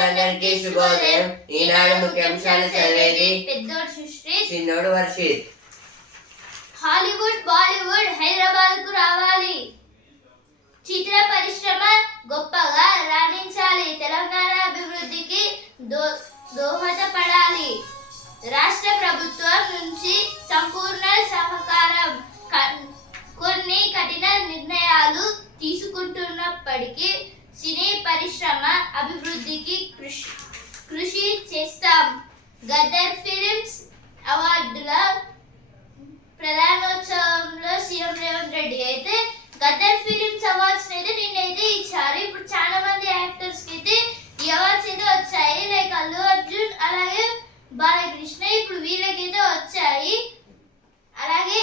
విద్యార్థులందరికీ శుభోదయం. ఈనాడు ముఖ్యాంశాలు చదివేది పెద్దోడు చిన్నోడు వర్షిత్. హాలీవుడ్ బాలీవుడ్ హైదరాబాద్కు రావాలి. చిత్ర పరిశ్రమ గొప్పగా రాణించాలి. తెలంగాణ అభివృద్ధికి దో దోహదపడాలి. రాష్ట్ర ప్రభుత్వం నుంచి సంపూర్ణ సహకారం కొన్ని కఠిన నిర్ణయాలు తీసుకుంటున్నప్పటికీ సినీ పరిశ్రమ అభివృద్ధికి కృషి కృషి చేస్తాం. గదర్ ఫిలిమ్స్ అవార్డుల ప్రధానోత్సవంలో సీఎం రేవంత్ రెడ్డి అయితే గద్దర్ ఫిలిమ్స్ అవార్డ్స్ అయితే నిన్నైతే ఇచ్చారు. ఇప్పుడు చాలా మంది యాక్టర్స్కి అయితే ఈ అవార్డ్స్ అయితే వచ్చాయి. లైక్ అల్లు అర్జున్ అలాగే బాలకృష్ణ. ఇప్పుడు వీళ్ళకైతే వచ్చాయి అలాగే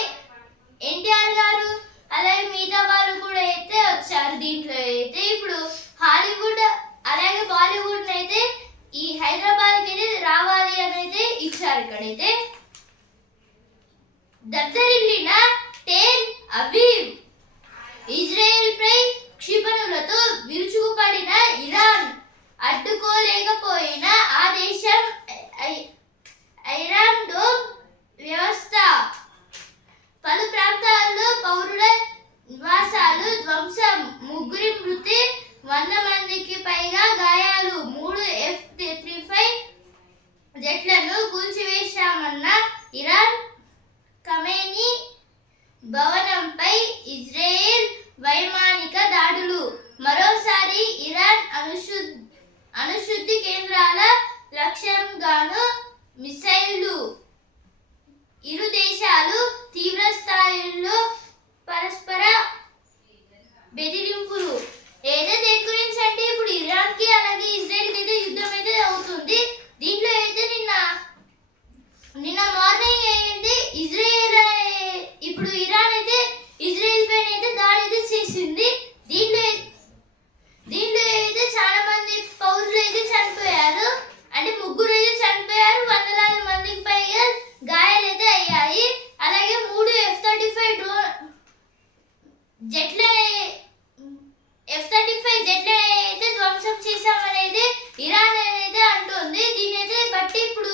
ఎన్టీఆర్ గారు అలాగే మిగతా వాళ్ళు కూడా అయితే వచ్చారు దీంట్లో అయితే ఇప్పుడు హాలీవుడ్ అలాగే బాలీవుడ్ అయితే ఈ హైదరాబాద్కి అయితే రావాలి అని అయితే ఇచ్చారు ఇక్కడైతే దద్దరిల్లిన టేల్ అవీవ్ ఇజ్రాయెల్ పై క్షిపణులతో విరుచుకుపడిన ఇరాన్ అడ్డుకోలేకపోయిన ఆ దేశం ఐ- ఐరాన్ డోమ్ వ్యవస్థ పలు ప్రాంతాల్లో పౌరుల నివాసాలు ధ్వంసం ముగ్గురి మృతి వంద మందికి పైగా గాయాలు మూడు ఎఫ్ త్రీ ఫైవ్ జట్లను కూల్చివేశామన్న ఇరాన్ కమేని భవనంపై ఇజ్రాయెల్ వైమానిక దాడులు మరోసారి ఇరాన్ అనుశు అణుశుద్ధి కేంద్రాల లక్ష్యంగాను మిసైళ్ళు ఇరు దేశాలు తీవ్ర స్థాయిలో పరస్పర బెదిరింపులు. ఏదో దేని గురించి అంటే ఇప్పుడు ఇరాన్కి అలాగే ఇజ్రాయెల్కి అయితే యుద్ధం అయితే అవుతుంది. దీంట్లో అయితే నిన్న నిన్న మార్నింగ్ అయింది ఇజ్రాయెల్ ఇప్పుడు ఇరాన్ అయితే ఇజ్రాయెల్ పైన అయితే దాడి అయితే చేసింది. దీంట్లో దీంట్లో అయితే చాలా మంది పౌరులు అయితే చనిపోయారు. అంటే ముగ్గురు అయితే చనిపోయారు. వందలాది మందికి పైగా గాయాలు అయితే అయ్యాయి. అలాగే మూడు ఎఫ్ థర్టీ ఫైవ్ డ్రోన్ జెట్ల ఎఫ్ థర్టీ ఫైవ్ జెట్ల అయితే ధ్వంసం చేశామనేది ఇరాన్ అయితే అంటుంది. దీని అయితే బట్టి ఇప్పుడు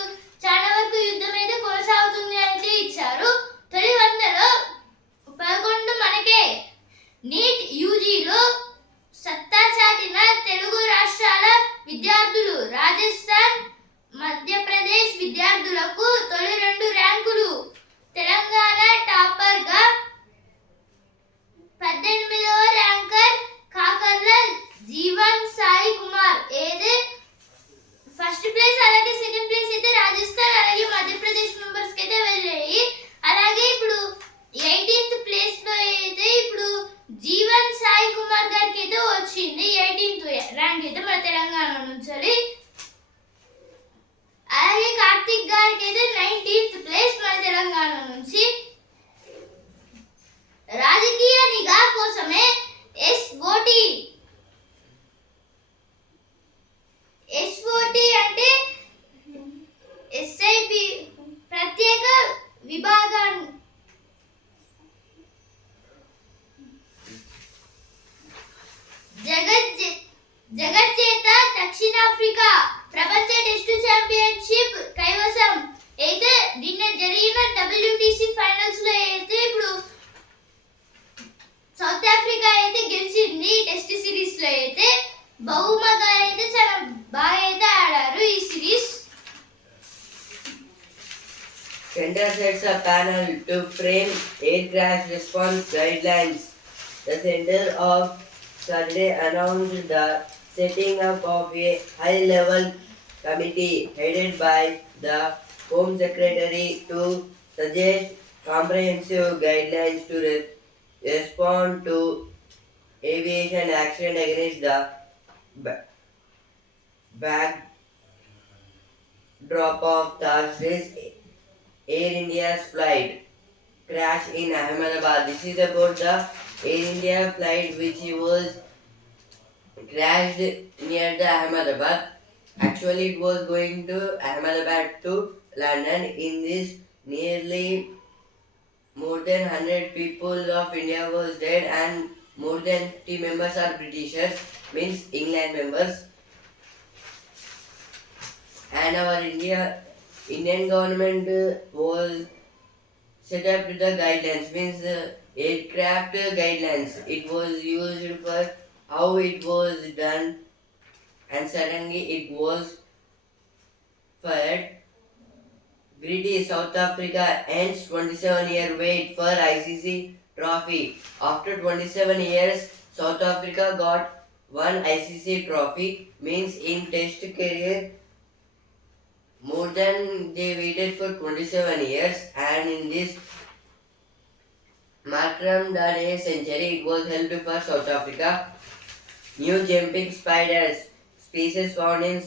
Anne-Cécile Saturday announced the setting up of a high-level committee headed by the Home Secretary to suggest comprehensive guidelines to re- respond to aviation accident against the ba- backdrop of Thursday's Air India's flight crash in Ahmedabad. This is about the Air India flight which was crashed near the Ahmedabad. Actually, it was going to Ahmedabad to London. In this, nearly more than 100 people of India was dead and more than 50 members are Britishers, means England members. and our India Indian government was set up with the guidelines means uh, aircraft guidelines. It was used for how it was done, and suddenly it was fired. British South Africa ends 27 year wait for ICC trophy. After 27 years, South Africa got one ICC trophy. Means in Test career, more than they waited for 27 years, and in this Markram Dane century, it was held for South Africa. New jumping spiders, species found in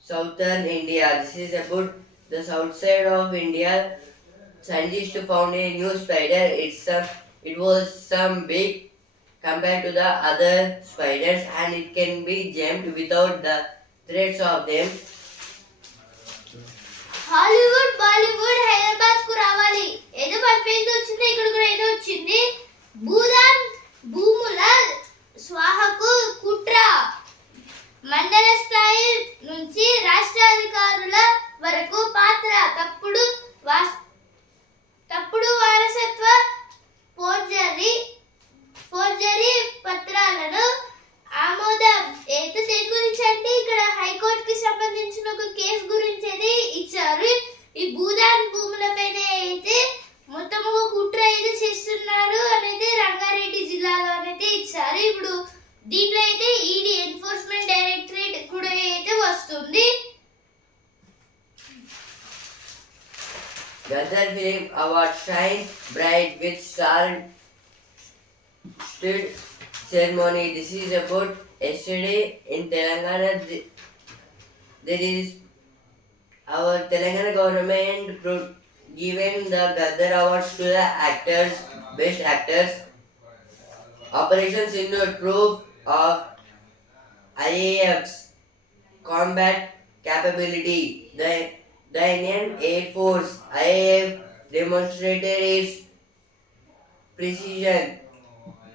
southern India. This is about the south side of India. Scientists found a new spider. It's some, it was some big compared to the other spiders, and it can be jumped without the threats of them. Hollywood Bollywood హైదరాబాద్కు రావాలి ఏదో first page వచ్చింది ఇక్కడ కూడా ఏదో వచ్చింది భూదాన్ భూముల స్వాహకు కుట్ర. మండల స్థాయి నుంచి రాష్ట్ర అధికారుల వరకు పాత్ర. తప్పుడు వాస్ తప్పుడు వారసత్వ ఫోర్జరీ ఫోర్జరీ పత్రాలను ఆమోదం. అయితే దేని గురించి అంటే ఇక్కడ హైకోర్టుకి సంబంధించిన ఒక కేసు గురించి అయితే ఇచ్చారు. ఈ భూదాన్ భూములపైన అయితే మొత్తం ఒక కుట్ర అయితే చేస్తున్నారు అనేది రంగారెడ్డి జిల్లాలో అయితే ఇచ్చారు ఇప్పుడు దీంట్లో అయితే ఈడీ ఎన్ఫోర్స్మెంట్ డైరెక్టరేట్ కూడా అయితే వస్తుంది The other film award shine bright with star stood ceremony. This is about yesterday in Telangana. th- There is our Telangana government pro- given the Gaddar awards to the actors, best actors. Operation Sindoor proof of IAF's combat capability. The, the Indian Air Force IAF demonstrated its precision,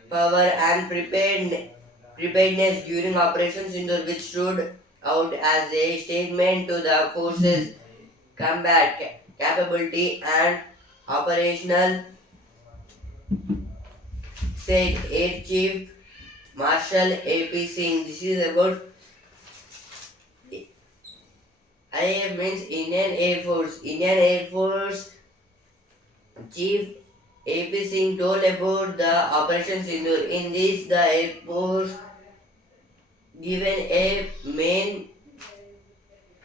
power, and prepared, preparedness during Operation Sindoor, which stood out as a statement to the forces' combat capability and operational said Air Chief Marshal A.P. Singh. This is about IAF means Indian Air Force. Indian Air Force Chief A.P. Singh told about the Operation Sindoor. In this, the Air Force given a main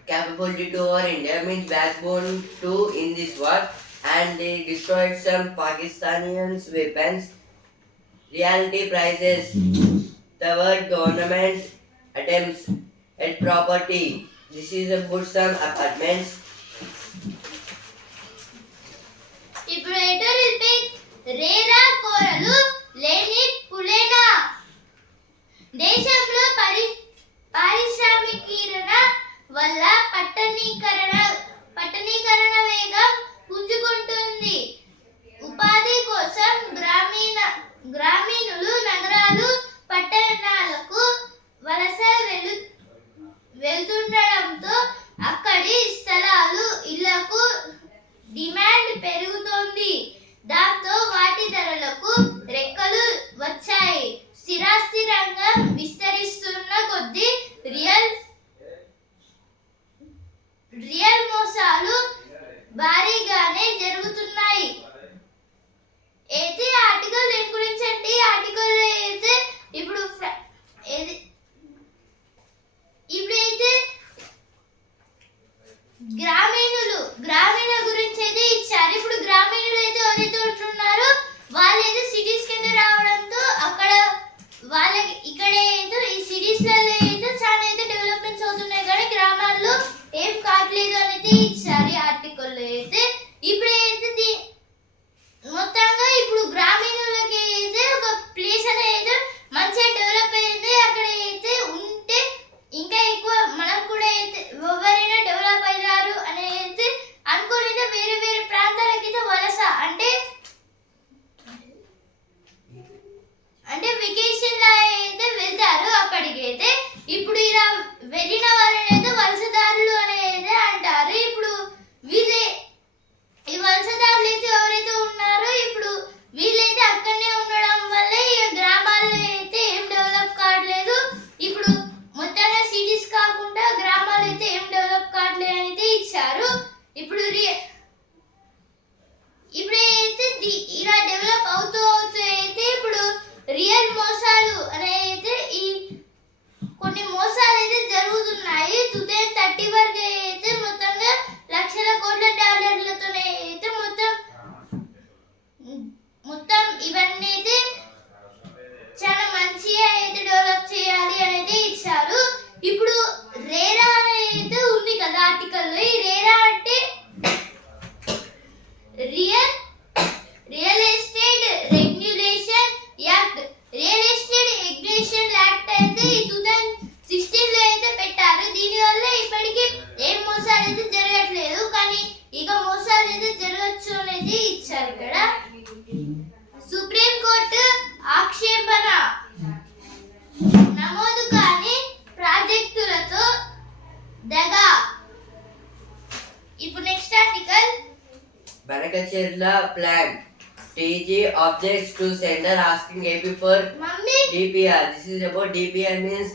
capability to our India means backbone to in this war and they destroyed some Pakistanians' weapons. Reality prices, the government attempts at property. This is a Busham apartments. Liberator is big. TG objects to sender asking AP for Mommy. DPR. This is about DPR means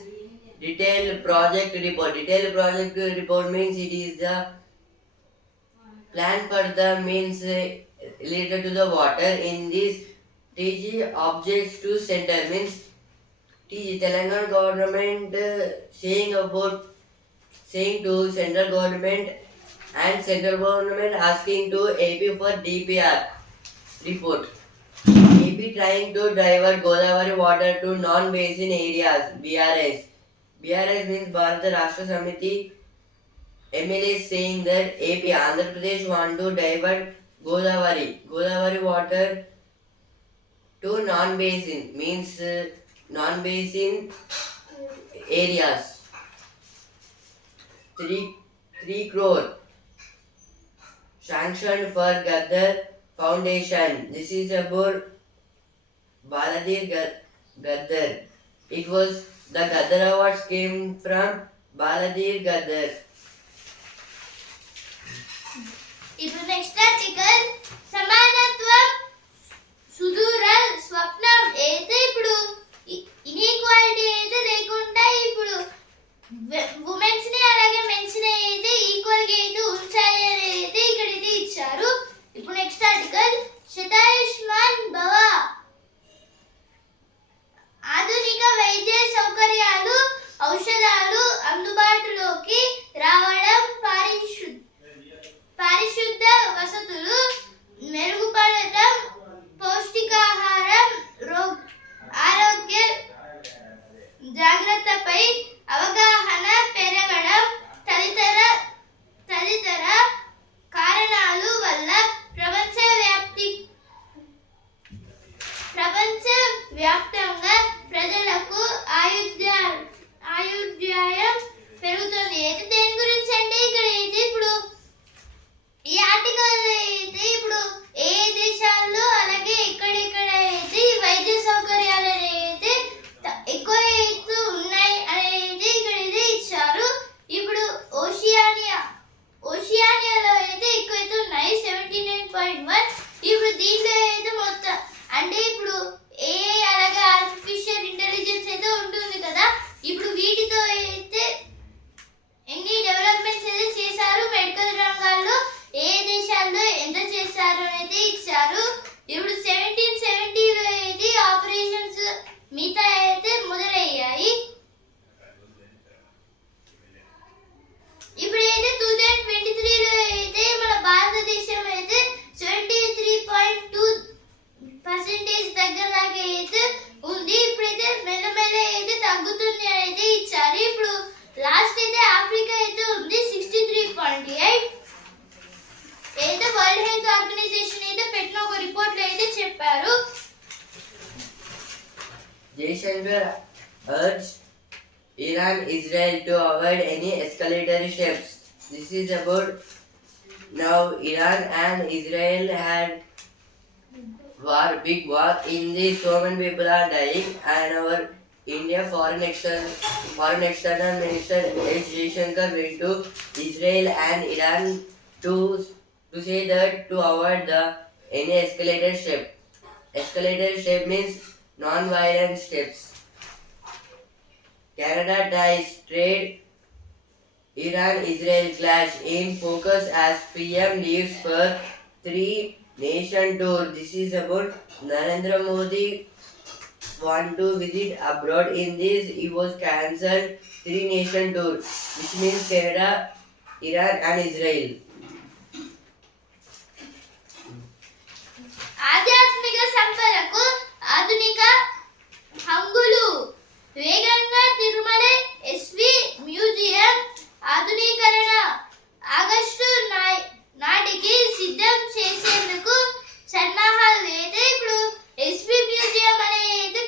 detailed project report. Detailed project report means it is the plan for the means uh, related to the water. In this TG objects to sender means TG Telangana government uh, saying about saying to central government and central government asking to AP for DPR report. AP trying to divert Godavari water to non-basin areas, BRS. BRS means Bharat Rashtra Samiti. MLA is saying that AP, Andhra Pradesh want to divert Godavari, Godavari water to non-basin means uh, non-basin areas. Three three crore sanctioned for Gaddar Foundation. This is about Baladir Gad- Gaddar. It was the Gaddar Awards came from Baladir Gaddar. వ్యాప్తంగా ప్రజలకు ఆయుధ్య ఆయుధ్యాయం పెరుగుతుంది అయితే దేని గురించి అంటే ఇక్కడ అయితే ఇప్పుడు? ఈ ఆర్టికల్ అయితే ఇప్పుడు ఏ దేశాల్లో అలాగే ఎక్కడెక్కడ అయితే ఈ వైద్య సౌకర్యాలు అయితే ఎక్కువ అయితే ఉన్నాయి అనేది ఇక్కడ అయితే ఇచ్చారు. ఇప్పుడు ఓషియానియా ఓషియానియాలో అయితే ఎక్కువ అయితే ఉన్నాయి. Seventy nine point one. ఇప్పుడు దీంట్లో అయితే మొత్తం అంటే ఇప్పుడు ఏ అలాగే ఆర్టిఫిషియల్ ఇంటెలిజెన్స్ అయితే ఉంటుంది కదా? ఇప్పుడు వీటితో అయితే ఎన్ని డెవలప్మెంట్స్ అయితే చేశారు? మెడికల్ రంగాల్లో ఏ దేశాల్లో ఎంత చేశారు అనేది ఇచ్చారు. ఇప్పుడు సెవెంటీన్ సెవెంటీలో అయితే ఆపరేషన్స్ మిగతా అయితే మొదలయ్యాయి. Foreign external foreign external minister S. Jaishankar went to Israel and Iran to to say that to avoid the any escalated step. Escalated step means non-violent steps. Canada ties trade Iran Israel clash in focus as PM leaves for three nation tour. This is about Narendra Modi want to visit abroad. In this, he was cancelled three nation tour, which means Canada, Iran, and Israel. ఆధ్యాత్మిక సంపదకు ఆధునిక హంగులు వేగంగా Tirumala SV museum ఆధునీకరణ August నాటికి సిద్ధం చేసేందుకు సన్నాహాలు అయితే ఇప్పుడు এইচপি মিউজিয়াম মানে এদের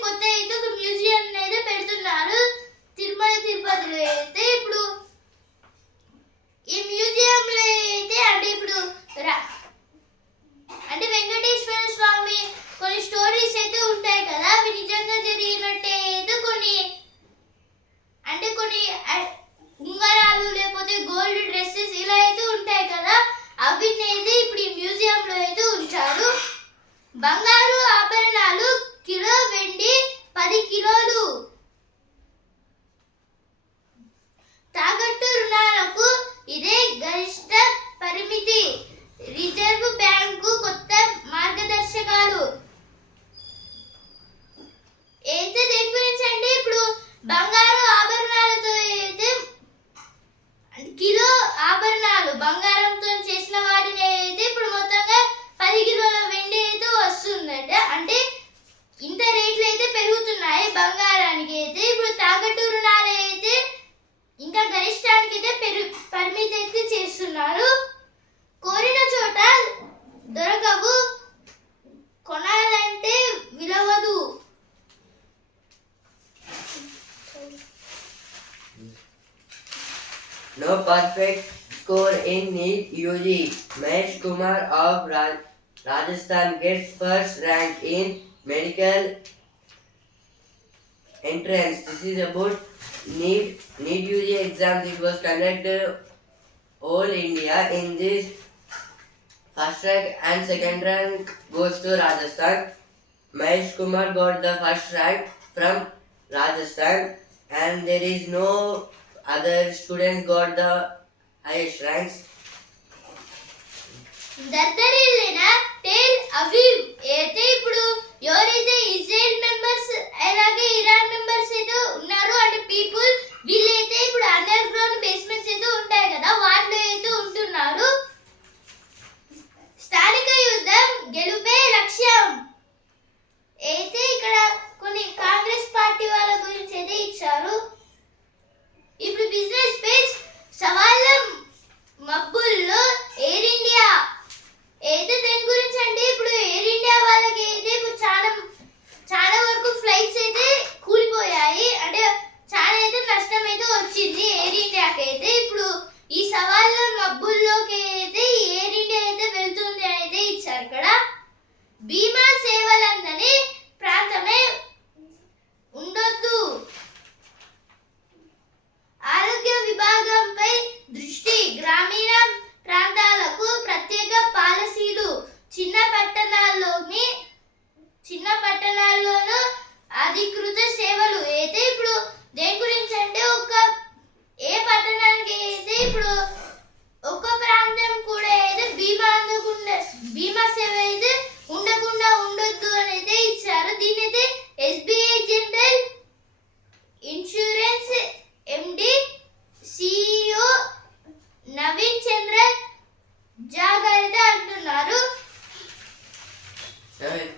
బంగారానికి అయితే ఇప్పుడు తాకట్టు రుణాలు అయితే ఇంకా గరిష్టానికి అయితే పెరు పరిమితి అయితే చేస్తున్నారు కోరిన చోట దొరకవు కొనాలంటే విలవదు No perfect score in NEET UG. Mahesh Kumar of Raj- Rajasthan gets first rank in medical entrance. This is about need need UG exam. This was conducted all India in this first rank and second rank goes to Rajasthan. Mahesh Kumar got the first rank from Rajasthan and there is no other student got the highest ranks. ದತ್ತರಿಲ್ಲಿನ Tel Aviv ಏತೆ ಇಪ್ಪಡು ఎవరైతే Israel members అలాగే Iran members అయితే ఉన్నారో అంటే people వీళ్ళైతే ఇప్పుడు అండర్ గ్రౌండ్ బేస్మెంట్స్ అయితే ఉంటాయి కదా వాటిలో అయితే ఉంటున్నారు. స్థానిక యుద్ధం గెలుపే లక్ష్యం. అయితే ఇక్కడ కొన్ని కాంగ్రెస్ పార్టీ వాళ్ళ గురించి అయితే ఇచ్చారు. ఇప్పుడు బిజినెస్ పేజ్ సవాళ్ళ మబ్బుల్లో ఎయిర్ ఇండియా అయితే దేని గురించి అంటే ఇప్పుడు ఎయిర్ ఇండియా వాళ్ళకి అయితే ఇప్పుడు చాలా చాలా వరకు ఫ్లైట్స్ అయితే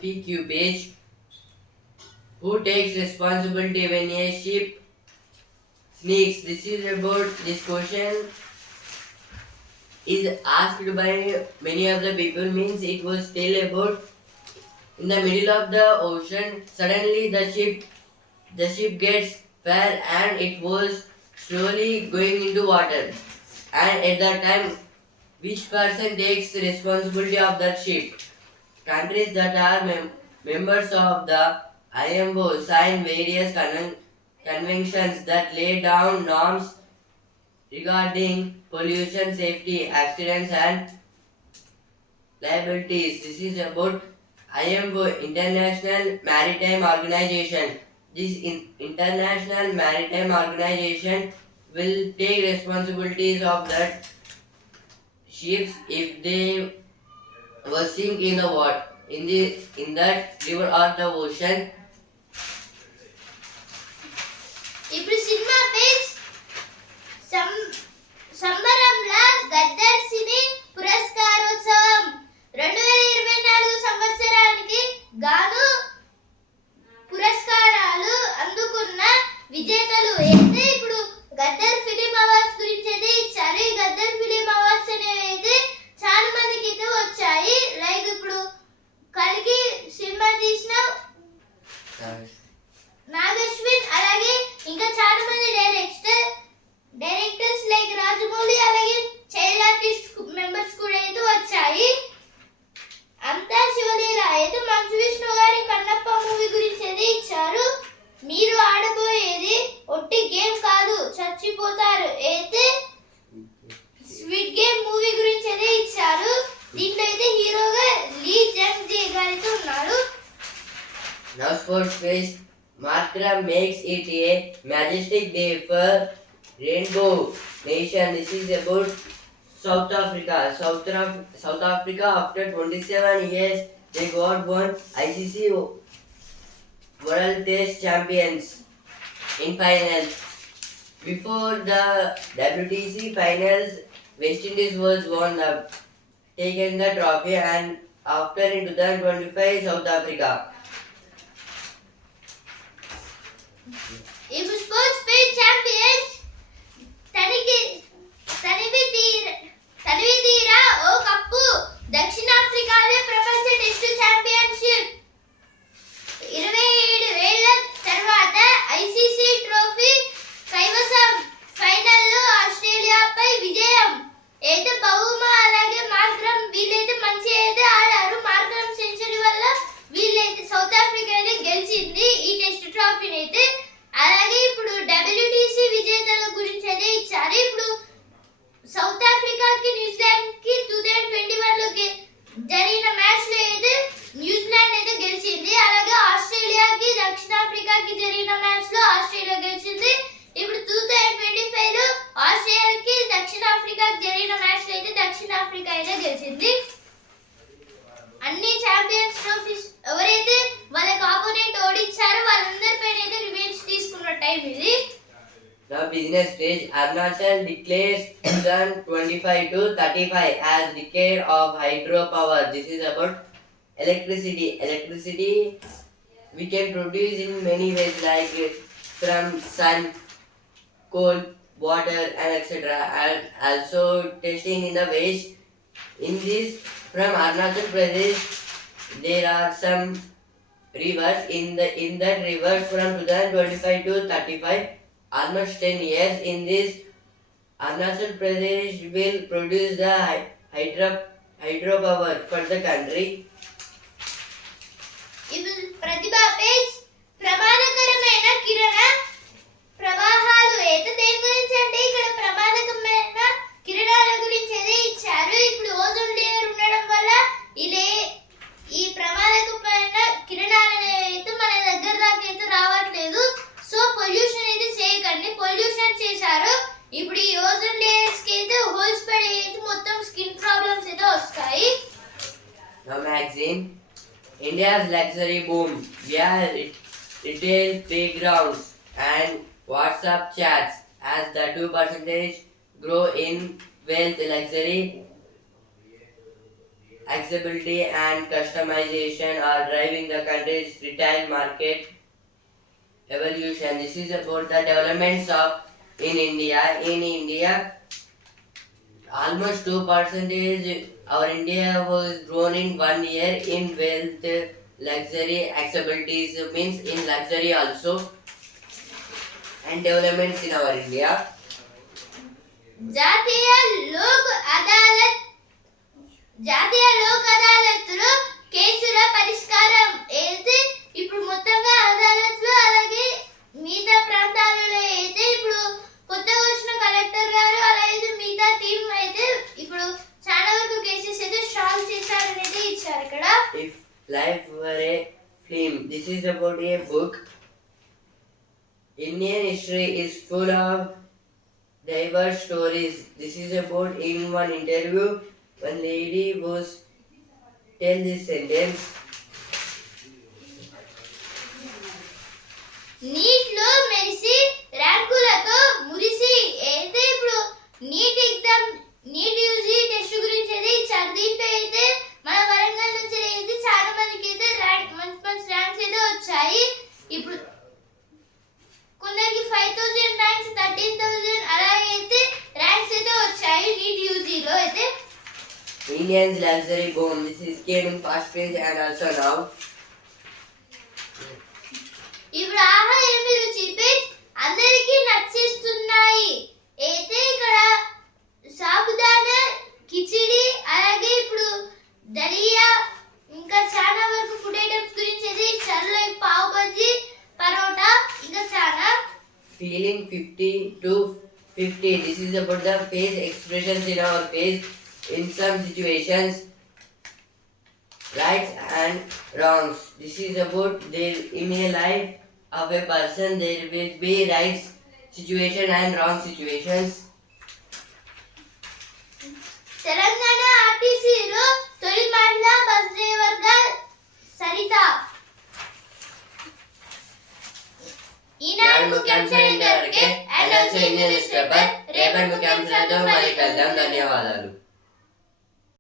PQ page. Who takes responsibility when a ship sneaks? This is about this question is asked by many of the people means it was still about in the middle of the ocean suddenly the ship the ship gets fair and it was slowly going into water and at that time which person takes responsibility of that ship countries that are mem- members of the IMO sign various con- conventions that lay down norms regarding pollution, safety, accidents, and liabilities. This is about IMO, International Maritime Organization. This in- International Maritime Organization will take responsibilities of that ships if they were sink in the water in the in that river or the ocean. ఇప్పుడు cinema page సం సంబరంలా గద్దర్ సినీ పురస్కారోత్సవం రెండు వేల ఇరవై నాలుగు సంవత్సరానికి గాను పురస్కారాలు అందుకున్న విజేతలు అయితే ఇప్పుడు గద్దర్ ఫిలిం అవార్డ్స్ గురించి అయితే ఇచ్చారు గద్దర్ ఫిలిం అవార్డ్స్ అనేవి అయితే చాలా మందికి అయితే వచ్చాయి. లైక్ ఇప్పుడు కలిగి సినిమా తీసిన నాగశ్విన్ అలాగే after 27 years, they got one ICC World Test Champions in finals. Before the WTC finals, West Indies was won up, taken the trophy and after in 2025 South Africa. If sports be champions, தனிக்கு தனிவு தீர చదివిదీరా ఓ cup. దక్షిణాఫ్రికాలో ప్రపంచ test championship. ఇరవై ఏడు ఏళ్ళ తర్వాత ICC trophy కైవసం. ఫైనల్లో ఆస్ట్రేలియాపై విజయం. అయితే బహుమ అలాగే మార్గ్రమ్ వీళ్ళైతే మంచి అయితే ఆడారు. మార్గ్రమ్ సెంచరీ వల్ల వీళ్ళైతే సౌత్ ఆఫ్రికా అయితే గెలిచింది ఈ టెస్ట్ ట్రోఫీని అయితే. అలాగే ఇప్పుడు డబ్ల్యూటీసీ విజేతల గురించి అయితే ఇచ్చారు. ఇప్పుడు సౌత్ ఆఫ్రికాకి న్యూజిలాండ్కి టూ థౌజండ్ ట్వంటీ వన్లో జరిగిన మ్యాచ్లో అయితే న్యూజిలాండ్ అయితే గెలిచింది. అలాగే ఆస్ట్రేలియాకి దక్షిణాఫ్రికాకి జరిగిన మ్యాచ్లో ఆస్ట్రేలియా గెలిచింది. ఇప్పుడు టూ థౌజండ్ ట్వంటీ ఫైవ్లో ఆస్ట్రేలియాకి దక్షిణాఫ్రికాకి జరిగిన మ్యాచ్లో అయితే దక్షిణాఫ్రికా అయితే గెలిచింది. అన్ని ఛాంపియన్స్ ట్రోఫీస్ ఎవరైతే వాళ్ళకి ఆపోనెంట్ ఓడించారో వాళ్ళందరి పైన అయితే రివెంజ్ తీసుకున్న టైం ఇది. Now business stage, Arunachal declares 2025 to 35 as the decade of hydropower. This is about electricity. Electricity we can produce in many ways like from sun, coal, water and etc. And also testing in the waste. In this from Arunachal Pradesh there are some rivers in the in that rivers from 2025 to 35 almost 10 years in this Arunachal Pradesh will produce the hydro hydropower for the country. ఇప్పుడు ప్రతిభా page ప్రమాదకరమైన కిరణ ప్రవాహాలు అయితే దేని గురించి అంటే ఇక్కడ ప్రమాదకరమైన కిరణాల గురించి అయితే ఇచ్చారు ఇప్పుడు ఓజోన్ లేయర్ ఉండడం వల్ల ఇదే ఈ ప్రమాదకరమైన కిరణాలు అయితే మన దగ్గర దాకా అయితే రావట్లేదు సో పొల్యూషన్ అయితే చేయకండి పొల్యూషన్ చేశారు ఇప్పుడు ఈ ఓజోన్ లేయర్స్ కి అయితే హోల్స్ పడి అయితే మొత్తం స్కిన్ ప్రాబ్లమ్స్ అయితే వస్తాయి Now magazine India's luxury boom via re- retail playgrounds and WhatsApp chats as the two percentage grow in wealth luxury accessibility and customization are driving the country's retail market evolution. This is about the developments of in India. In India, almost two percentage our India was grown in one year in wealth, luxury, accessibilities means in luxury also and developments in our India. జాతీయ లోక్ అదాలత్ జాతీయ లోక్ అదాలత్లో కేసుల పరిష్కారం అయితే ఇప్పుడు మొత్తంగా అదాలత్లో అలాగే మిగతా ప్రాంతాలలో అయితే ఇప్పుడు కొత్తగా వచ్చిన కలెక్టర్ గారు అలాగే మిగతా టీం అయితే ఇప్పుడు చాలా వరకు కేసెస్ అయితే స్టాంగ్ చేశారు అనేది ఇచ్చారు ఇక్కడ if life were a film this is about a book Indian history is full of diverse stories this is about in one interview one lady was tell this sentence నీట్లో మెరిసి ర్యాంకులతో మురిసి అయితే ఇప్పుడు NEET exam NEET UG test గురించి అయితే ఇచ్చారు దీంట్లో అయితే మన వరంగల్ నుంచి అయితే చాలా మందికి అయితే ర్యాంక్ మంచి మంచి ర్యాంక్స్ అయితే వచ్చాయి ఇప్పుడు కొందరికి five thousand ranks thirteen thousand అలాగే అయితే ర్యాంక్స్ అయితే వచ్చాయి నీట్ యూజీలో అయితే Indian's luxury boom. This is came in past page and also now. ఇప్పుడు ఆహారం రుచి పిచ్ అందరికీ నచ్చిస్తున్నాయి అయితే ఇక్కడ సాబుదానా కిచిడి అలాగే ఇప్పుడు దలియా ఇంకా చాలా వరకు ఫుడ్ ఐటమ్స్ గురించి అది పావు బజ్జీ పరోటా ఇంకా చాలా feeling fifteen to fifty this is about the face expressions in our face in some situations rights and wrongs. This is about their inner life of a person there will be rights situation and wrong situations. Telangana ఆర్టీసీలో తొలి మహిళా bus డ్రైవర్గా సరిత. ఈనాడు ముఖ్యాంశాలు ఇంతవరకే and also Indian newspaper రేపటి ముఖ్యాంశాలతో మళ్ళీ కలుద్దాం. ధన్యవాదాలు.